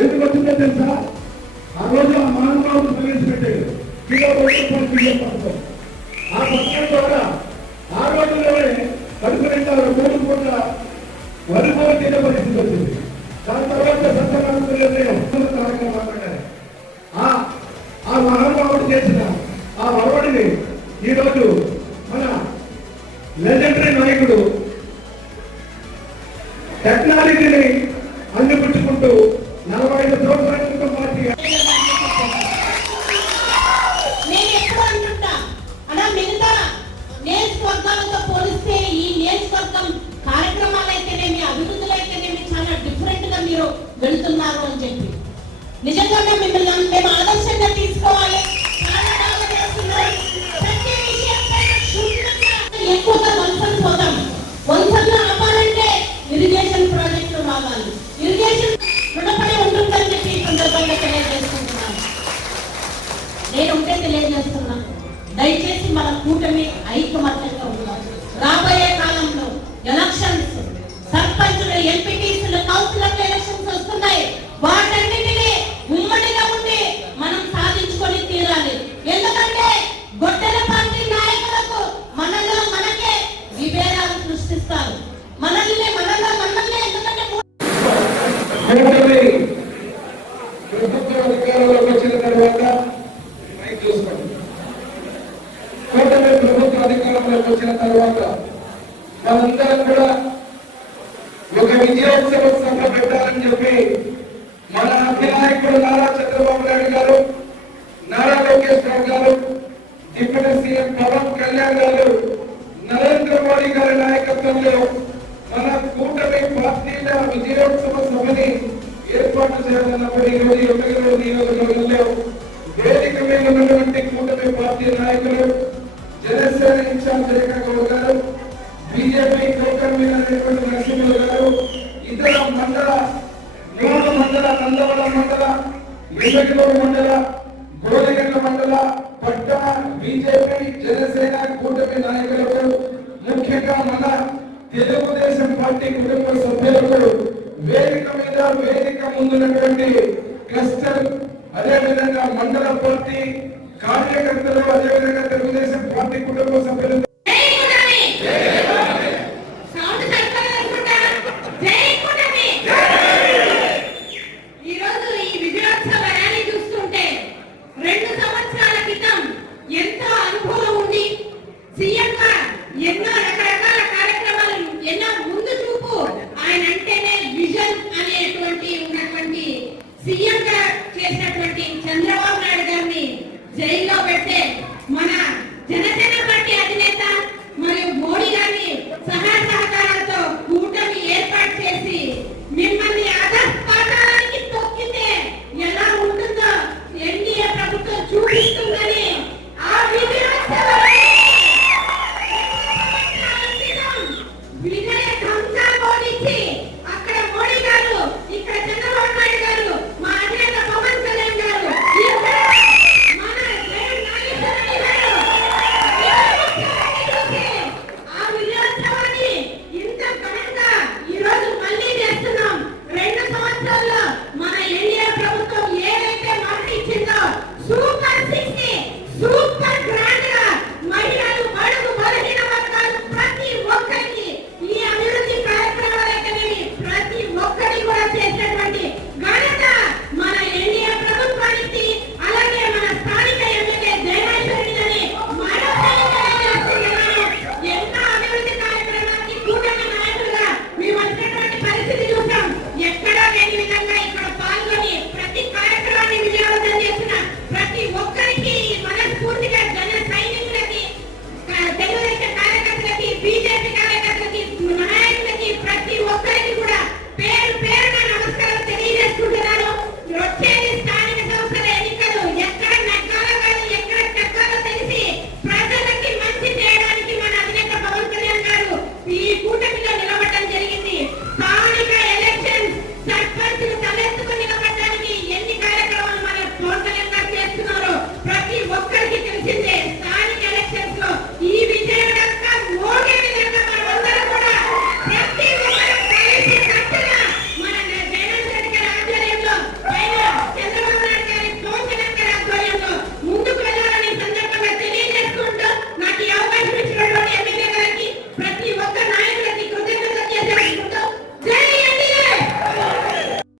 ఎందుకు వచ్చిందో తెలుసా? ఆ రోజు ఆ మహానుభావులు ప్రవేశపెట్టాడు కిలో 2 రూపాయలు పథకం. ఆ పథకం ద్వారా ఆ రోజుల్లోనే కడుపు నిండా 3 కోట్ల వరిపోయి తినే పరిస్థితి వచ్చింది. దాని తర్వాత సత్యనారాయణ నిర్ణయం మాట్లాడారు. ఆ మహానుభావుడు చేసిన ఆ మరవడిని ఈరోజు మన లెజెండరీ నాయకుడు టెక్నాలజీని అందిపుచ్చుకుంటూ 45 సంవత్సరాల క్రితం పార్టీ నియోజకవర్గాలతో పోలిస్తే ఈ నియోజకవర్గం కార్యక్రమాలు అయితేనేమి అభివృద్ధులు అయితేనేమి చాలా డిఫరెంట్ గా మీరు వెళుతున్నారు అని చెప్పి నిజంగానే మిమ్మల్ని మేము ఆదర్శంగా తీసుకోవాలి. ఎక్కువగా వలసలు పోతాం. వలసలు ఆపాలంటే ఇరిగేషన్ ప్రాజెక్టులు రావాలి. ఇరిగేషన్ రుణపడి ఉంటుందని చెప్పి ఈ సందర్భంగా తెలియజేసుకుంటున్నాను. నేను ఉంటే తెలియజేస్తున్నాను, దయచేసి మన కూటమి ఐకమత్యంగా ఉండాలి. రాబోయే కాలంలో ఎలక్షన్స్, సర్పంచులు, ఎంపీటీసీలు, కౌన్సిలర్ల ఎలక్షన్స్ వస్తున్నాయి. వాటన్నిటినీ ఉమ్మడిగా ఉండి మనం సాధించుకొని తీరాలి. ఎందుకంటే గొడ్డల పార్టీ నాయకులకు మనలో మనకే విభేదాలు సృష్టిస్తారు. మనల్ని ఎందుకంటే ప్రభుత్వ అధికారంలోకి వచ్చిన తర్వాత ప్రభుత్వ అధికారంలోకి వచ్చిన తర్వాత మనందరం కూడా ఒక విజయోత్సవ సభ పెట్టాలని చెప్పి మన అధినాయకుడు నారా చంద్రబాబు నాయుడు గారు, నారా లోకేష్ గారు, డిప్యూటీ సీఎం పవన్ కళ్యాణ్ గారు, నరేంద్ర మోడీ గారి నాయకత్వంలో మన కూటమి పార్టీల విజయోత్సవ సభని ఏర్పాటు చేయాలన్నప్పుడు ఈరోజు ఎమ్మెల్యేలు నియోజకవర్గంలో వేదిక మీద ఉన్నటువంటి కూటమి పార్టీ నాయకులు, జనసేన ఇన్ఛార్జ్ రేఖా గౌడ్ గారు, బీజేపీ టోకన్ మీద నరసింహులు గారు, ఇతర మండల 3 మండల నందవరం మండల, మిగటూరు మండల, గోలిగండ్ల మండల, పట్టణ బీజేపీ జనసేన కూటమి నాయకులకు, ముఖ్యంగా మన తెలుగుదేశం పార్టీ కుటుంబ సభ్యులకు, వేదిక ముందున్నటువంటి క్లస్టర్, అదేవిధంగా మండల పార్టీ కార్యకర్తలు, అదేవిధంగా తెలుగుదేశం పార్టీ కుటుంబ సభ్యులు సీఎం గా చేసినటువంటి చంద్రబాబు నాయుడు గారిని జైల్లో పెడితే మన